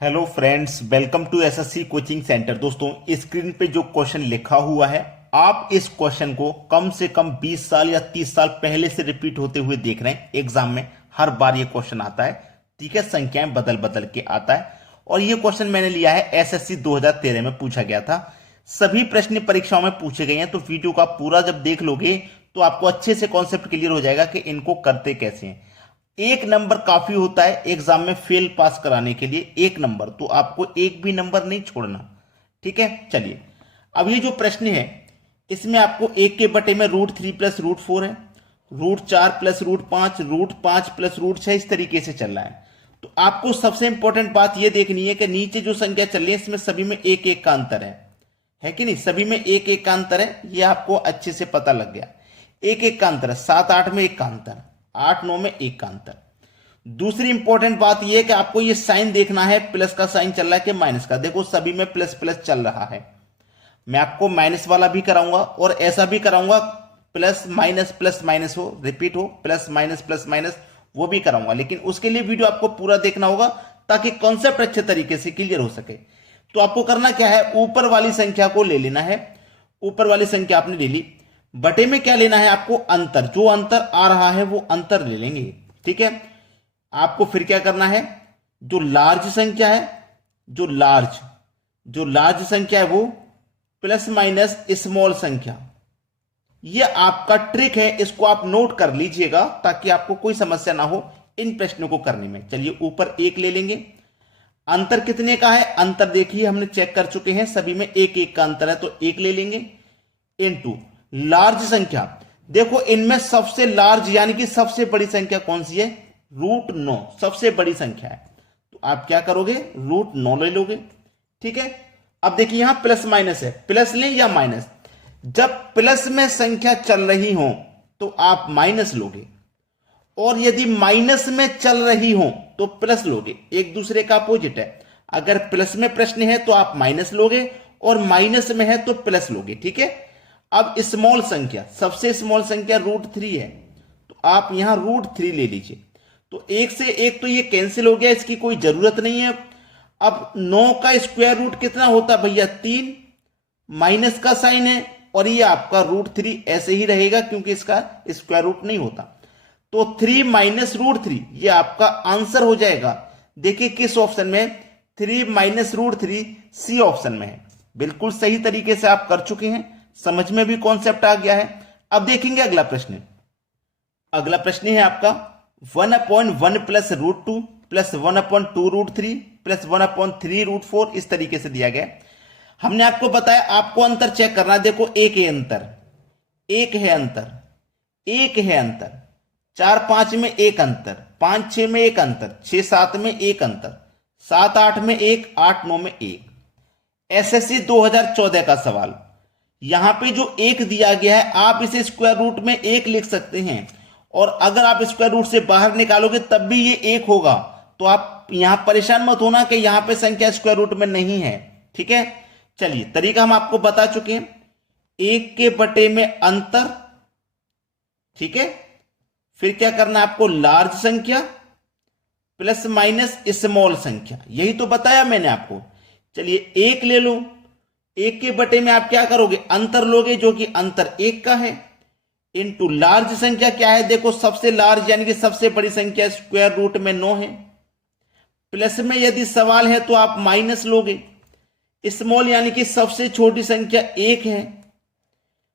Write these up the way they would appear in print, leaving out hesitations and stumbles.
Hello friends, welcome to SSC coaching centre. दोस्तों, screen पे जो क्वेश्चन लिखा हुआ है, आप इस क्वेश्चन को कम से कम 20 साल या 30 साल पहले से रिपीट होते हुए देख रहे हैं। एग्जाम में हर बार ये क्वेश्चन आता है, ठीक है। संख्याएं बदल बदल के आता है और ये क्वेश्चन मैंने लिया है एसएससी 2013 में पूछा गया था। सभी प्रश्न परीक्षाओं में पूछे गए हैं, तो वीडियो का पूरा जब देख लोगे तो आपको अच्छे से कॉन्सेप्ट क्लियर हो जाएगा कि इनको करते कैसे हैं। एक नंबर काफी होता है एग्जाम में फेल पास कराने के लिए, एक नंबर, तो आपको एक भी नंबर नहीं छोड़ना, ठीक है। चलिए, अब ये जो प्रश्न है इसमें आपको एक के बटे में √3 प्लस √4 है, √4 प्लस √5, √5 प्लस √6 इस तरीके से चल रहा है। तो आपको सबसे इंपॉर्टेंट बात यह देखनी है कि नीचे जो संख्या चल रही है इसमें सभी में एक एक का अंतर है कि नहीं? सभी में एक एक का अंतर है, ये आपको अच्छे से पता लग गया। एक एक का अंतर है, 7 8 में एक का अंतर, 8 9 में एक का अंतर। दूसरी इंपॉर्टेंट बात यह है कि आपको ये साइन देखना है, प्लस का साइन चल रहा है कि माइनस का। देखो सभी में प्लस प्लस चल रहा है, मैं आपको माइनस वाला भी कराऊंगा और ऐसा भी कराऊंगा प्लस माइनस हो, रिपीट हो, प्लस माइनस वो भी कराऊंगा। लेकिन उसके लिए वीडियो आपको पूरा देखना होगा ताकि कॉन्सेप्ट अच्छे तरीके से क्लियर हो सके। तो आपको करना क्या है, ऊपर वाली संख्या को ले लेना है। ऊपर वाली संख्या आपने ले ली, बटे में क्या लेना है आपको, अंतर। जो अंतर आ रहा है वो अंतर ले लेंगे, ठीक है। आपको फिर क्या करना है, जो लार्ज संख्या है, जो लार्ज संख्या है वो प्लस माइनस स्मॉल संख्या, ये आपका ट्रिक है, इसको आप नोट कर लीजिएगा ताकि आपको कोई समस्या ना हो इन प्रश्नों को करने में। चलिए, ऊपर एक ले लेंगे। अंतर कितने का है, अंतर देखिए हमने चेक कर चुके हैं, सभी में एक एक का अंतर है, तो एक ले लेंगे। इनटू लार्ज संख्या, देखो इनमें सबसे लार्ज यानी कि सबसे बड़ी संख्या कौन सी है, √9 सबसे बड़ी संख्या है। तो आप क्या करोगे, √9 ले लोगे, ठीक है। अब देखिए यहां प्लस माइनस है, प्लस लें या माइनस। जब प्लस में संख्या चल रही हो तो आप माइनस लोगे, और यदि माइनस में चल रही हो तो प्लस लोगे। एक दूसरे का अपोजिट है। अगर प्लस में प्रश्न है तो आप माइनस लोगे और माइनस में है तो प्लस लोगे, ठीक है। अब स्मॉल संख्या, सबसे स्मॉल संख्या √3 है, तो आप यहां √3 ले लीजिए। तो एक से एक तो ये कैंसिल हो गया, इसकी कोई जरूरत नहीं है। अब 9 का स्क्वायर रूट कितना होता है भैया, 3, माइनस का साइन है और ये आपका √3 ऐसे ही रहेगा क्योंकि इसका स्क्वायर रूट नहीं होता। तो 3 माइनस √3 ये आपका आंसर हो जाएगा। देखिए किस ऑप्शन में, 3 माइनस √3 सी ऑप्शन में है। बिल्कुल सही तरीके से आप कर चुके हैं, समझ में भी कॉन्सेप्ट आ गया है। अब देखेंगे अगला प्रश्न। अगला प्रश्न है आपका 1/1 प्लस √2 प्लस 1/2 √3 प्लस 1/3 √4 इस तरीके से दिया गया। हमने आपको बताया आपको अंतर चेक करना है। देखो एक है अंतर, एक है अंतर, एक है अंतर, 4 5 में एक अंतर, 5 6 में एक अंतर, 6 7 में एक अंतर, 7 8 में एक, 8 9 में एक। एसएससी 2014 का सवाल, यहां पे जो एक दिया गया है आप इसे स्क्वायर रूट में एक लिख सकते हैं, और अगर आप स्क्वायर रूट से बाहर निकालोगे तब भी ये एक होगा। तो आप यहां परेशान मत होना कि यहां पे संख्या स्क्वायर रूट में नहीं है, ठीक है। चलिए, तरीका हम आपको बता चुके हैं, एक के बटे में अंतर, ठीक है। फिर क्या करना है आपको, लार्ज संख्या प्लस माइनस स्मॉल संख्या, यही तो बताया मैंने आपको। चलिए एक ले लो, एक के बटे में आप क्या करोगे, अंतर लोगे जो कि अंतर एक का है, इनटू लार्ज संख्या क्या है, देखो सबसे लार्ज यानी कि सबसे बड़ी संख्या स्क्वायर रूट में 9 है। प्लस में यदि सवाल है तो आप माइनस लोगे। स्मॉल यानी कि सबसे छोटी संख्या 1 है।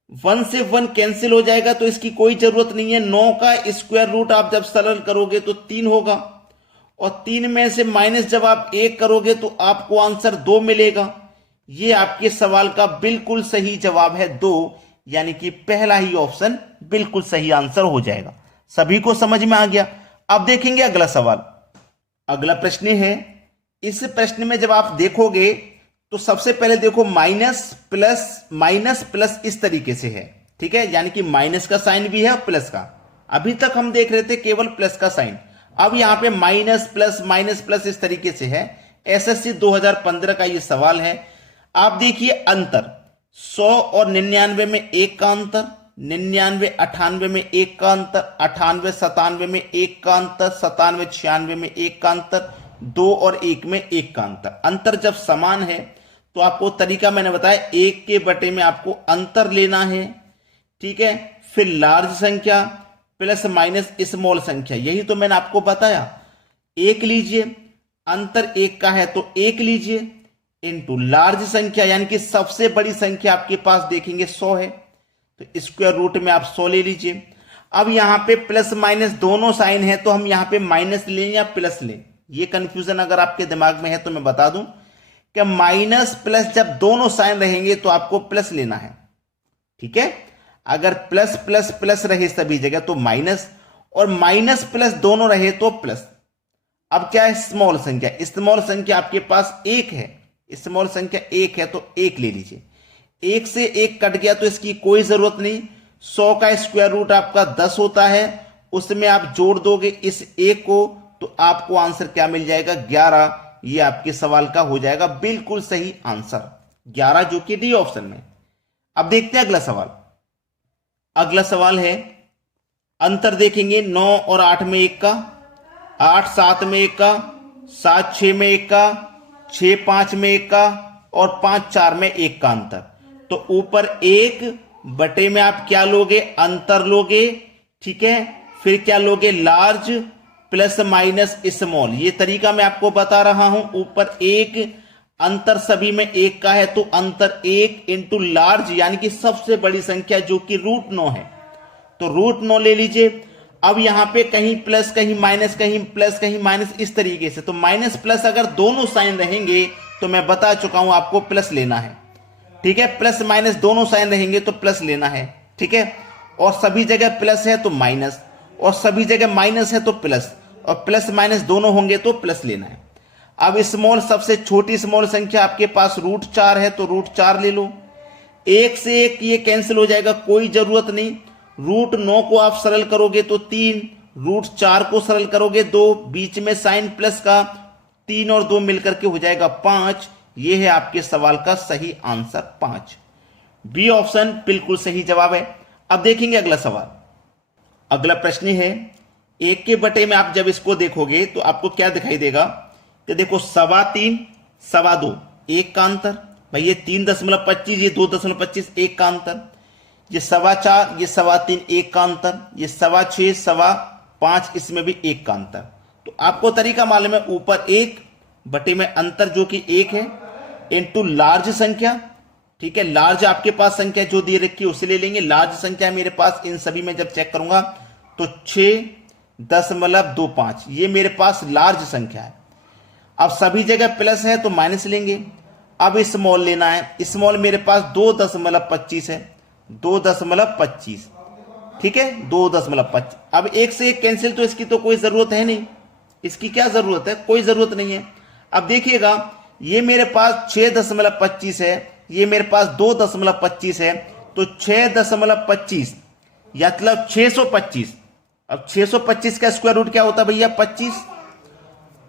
1 से 1 कैंसिल हो जाएगा तो इसकी कोई जरूरत नहीं है। 9 का स्क्वायर रूट आप जब सरल करोगे तो 3 होगा, और 3 में से माइनस जब आप 1 करोगे तो आपको आंसर 2 मिलेगा। ये आपके सवाल का बिल्कुल सही जवाब है 2, यानी कि पहला ही ऑप्शन बिल्कुल सही आंसर हो जाएगा। सभी को समझ में आ गया। अब देखेंगे अगला सवाल। अगला प्रश्न है, इस प्रश्न में जब आप देखोगे तो सबसे पहले देखो माइनस प्लस इस तरीके से है, ठीक है, यानी कि माइनस का साइन भी है और प्लस का। अभी तक हम देख रहे थे केवल प्लस का साइन, अब यहां पे माइनस प्लस इस तरीके से है। एसएससी 2015 का ये सवाल है। आप देखिए अंतर 100 और 99 में एक का अंतर, 99 98 में एक का अंतर, 98 97 में एक का अंतर, 97 96 में एक का अंतर, 2 और 1 में 1 का अंतर। अंतर जब समान है तो आपको तरीका मैंने बताया 1 के बटे में आपको अंतर लेना है, ठीक है। फिर लार्ज संख्या प्लस माइनस स्मॉल संख्या, यही तो मैंने आपको बताया। 1 लीजिए, अंतर 1 का है तो 1 लीजिए, इनटू लार्ज संख्या यानी कि सबसे बड़ी संख्या आपके पास देखेंगे 100 है तो स्क्वायर रूट में आप 100 ले लीजिए। अब यहां पे प्लस माइनस दोनों साइन है तो हम यहां पे माइनस लें या प्लस लें, ये कंफ्यूजन अगर आपके दिमाग में है तो मैं बता दूं कि माइनस प्लस जब दोनों साइन रहेंगे तो आपको प्लस लेना है, ठीक है। अगर प्लस प्लस प्लस रहे सभी जगह तो माइनस, और माइनस प्लस दोनों रहे तो प्लस। अब क्या है, स्मॉल संख्या, स्मॉल संख्या आपके पास 1 है, स्मॉल संख्या 1 है तो 1 ले लीजिए। 1 से 1 कट गया तो इसकी कोई जरूरत नहीं। 100 का स्क्वायर रूट आपका 10 होता है, उसमें आप जोड़ दोगे इस 1 को तो आपको आंसर क्या मिल जाएगा, 11। ये आपके सवाल का हो जाएगा बिल्कुल सही आंसर 11, जो कि डी ऑप्शन में। अब देखते हैं अगला सवाल। अगला सवाल है, अंतर देखेंगे 9 और 8 में 1 का, 8 7 में 1 का, 7 6 में 1 का, 6 5 में 1 का और 5 4 में 1 का अंतर। तो ऊपर 1 बटे में आप क्या लोगे, अंतर लोगे, ठीक है। फिर क्या लोगे, लार्ज प्लस माइनस स्मॉल, ये तरीका मैं आपको बता रहा हूं। ऊपर 1, अंतर सभी में 1 का है तो अंतर 1 इंटू लार्ज यानी कि सबसे बड़ी संख्या जो कि √9 है तो √9 ले लीजिए। अब यहां पे कहीं प्लस कहीं माइनस, कहीं प्लस कहीं माइनस, इस तरीके से। तो माइनस प्लस अगर दोनों साइन रहेंगे तो मैं बता चुका हूं आपको प्लस लेना है, ठीक है। प्लस माइनस दोनों साइन रहेंगे तो प्लस लेना है, ठीक है। और सभी जगह प्लस है तो माइनस, और सभी जगह माइनस है तो प्लस, और प्लस माइनस दोनों होंगे तो प्लस लेना है। अब स्मॉल, सबसे छोटी स्मॉल संख्या आपके पास √4 है तो √4 ले लो। 1 से 1 ये कैंसिल हो जाएगा, कोई जरूरत नहीं। √9 को आप सरल करोगे तो 3, √4 को सरल करोगे 2, बीच में साइन प्लस का, 3 और 2 मिलकर के हो जाएगा 5। ये है आपके सवाल का सही आंसर 5, बी ऑप्शन बिल्कुल सही जवाब है। अब देखेंगे अगला सवाल। अगला प्रश्न है, 1 के बटे में आप जब इसको देखोगे तो आपको क्या दिखाई देगा कि देखो 3.25 2.25 1 का अंतर, भाई ये 3.25 ये 2.25 1 का अंतर, ये 4.25 ये 3.25 1 का अंतर, ये 6.25 5.5 इसमें भी 1 का अंतर। तो आपको तरीका मालूम है, ऊपर 1 बटे में अंतर जो कि 1 है इनटू लार्ज संख्या, ठीक है। लार्ज आपके पास संख्या जो दी रखी है उसे ले लेंगे। लार्ज संख्या मेरे पास इन सभी में जब चेक करूंगा तो 6.25 ये मेरे पास लार्ज संख्या है। अब सभी जगह प्लस है तो माइनस लेंगे। अब स्मॉल लेना है, स्मॉल मेरे पास 2.25 है, 2.25, ठीक है, 2.25। अब 1 से 1 कैंसिल तो इसकी तो कोई जरूरत है नहीं, इसकी क्या जरूरत है, कोई जरूरत नहीं है। अब देखिएगा ये मेरे पास 6.25 है, ये मेरे पास 2.25 है, तो 6.25 मतलब 625। अब 625 का स्क्वायर रूट क्या होता है भैया, 25।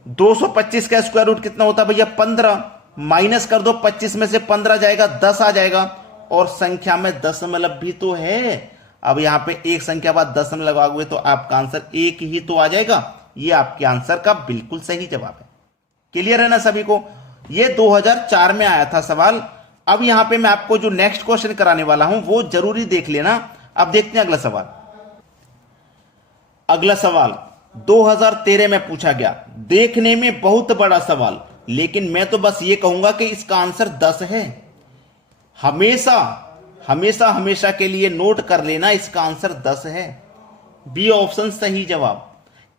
225 का स्क्वायर रूट कितना होता है भैया, 15। माइनस कर दो, 25 में से 15 जाएगा, 10 आ जाएगा, और संख्या में दशमलव भी तो है। अब यहां पे एक संख्या बाद दशमलव लगाओगे तो आपका आंसर 1 ही तो आ जाएगा। ये आपके आंसर का बिल्कुल सही जवाब है। क्लियर है ना सभी को। ये 2004 में आया था सवाल। अब यहां पे मैं आपको जो नेक्स्ट क्वेश्चन कराने वाला हूं वो जरूरी देख लेना। अब देखते हैं अगला सवाल। अगला सवाल 2013 में पूछा गया, देखने में बहुत बड़ा सवाल, लेकिन मैं तो बस ये कहूंगा कि इसका आंसर 10 है। हमेशा हमेशा हमेशा के लिए नोट कर लेना, इसका आंसर 10 है, बी ऑप्शन सही जवाब।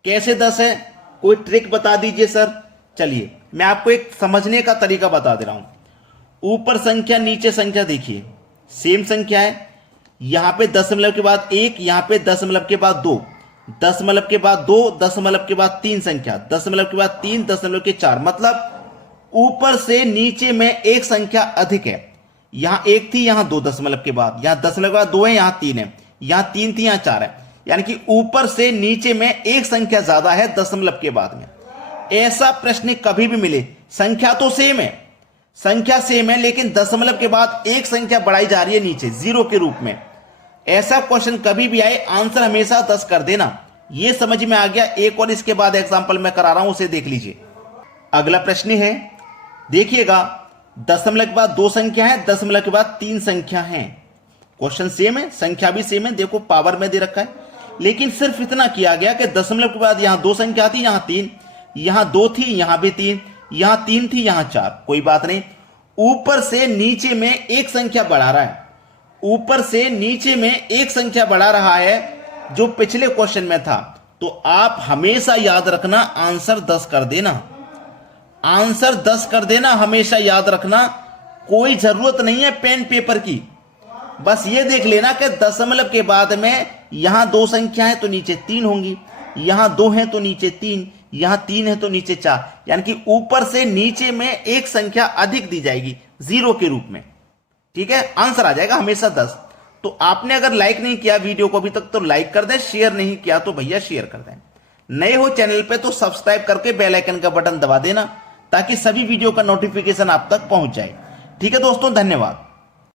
कैसे 10 है, कोई ट्रिक बता दीजिए सर। चलिए मैं आपको एक समझने का तरीका बता दे रहा हूं। ऊपर संख्या नीचे संख्या देखिए सेम संख्या है, यहां पे दशमलव के बाद 1, यहां पे दशमलव के बाद 2, दशमलव के बाद 2, दशमलव के बाद 3 संख्या, दशमलव के बाद 3, दशमलव के 4, मतलब ऊपर से नीचे में एक संख्या अधिक है। यहां 1 थी, यहां 2 दशमलव के बाद, यहां दशमलव के बाद 2 है, यहां 3 है, यहां 3 थी, यहां 4 है, यानी कि ऊपर से नीचे में एक संख्या ज्यादा है दशमलव के बाद में। ऐसा प्रश्न कभी भी मिले, संख्या तो सेम है, संख्या सेम है, लेकिन दशमलव के बाद एक संख्या बढ़ाई जा रही है नीचे जीरो के रूप में, ऐसा क्वेश्चन कभी भी आए आंसर हमेशा 10 कर देना। यह समझ में आ गया। एक और इसके बाद एग्जांपल मैं करा रहा हूं, उसे देख लीजिए। अगला प्रश्न है, देखिएगा दशमलव के बाद दो संख्या है, दशमलव के बाद तीन संख्या है। क्वेश्चन सेम है, संख्या भी सेम है, देखो पावर में दे रखा है, लेकिन सिर्फ इतना किया गया कि दशमलव के बाद यहां दो संख्या थी, यहां तीन, यहां दो थी, यहां भी तीन, यहां तीन थी, यहां चार। कोई बात नहीं, ऊपर से नीचे में एक संख्या बढ़ा रहा है, ऊपर से नीचे में एक संख्या बढ़ा रहा है जो पिछले क्वेश्चन में था। तो आप हमेशा याद रखना आंसर 10 कर देना, आंसर 10 कर देना, हमेशा याद रखना। कोई जरूरत नहीं है पेन पेपर की, बस ये देख लेना कि दशमलव के बाद में यहां दो संख्या है तो नीचे तीन होंगी, यहां दो है तो नीचे तीन, यहां तीन है तो नीचे चार, यानी कि ऊपर से नीचे में एक संख्या अधिक दी जाएगी जीरो के रूप में। ठीक है, आंसर आ जाएगा हमेशा 10। तो आपने अगर लाइक नहीं किया वीडियो को अभी तक तो लाइक कर दें, शेयर नहीं किया तो भैया शेयर कर दें। नए हो चैनल पे तो सब्सक्राइब करके बेल आइकन का बटन दबा देना ताकि सभी वीडियो का नोटिफिकेशन आप तक पहुंच जाए। ठीक है दोस्तों, धन्यवाद।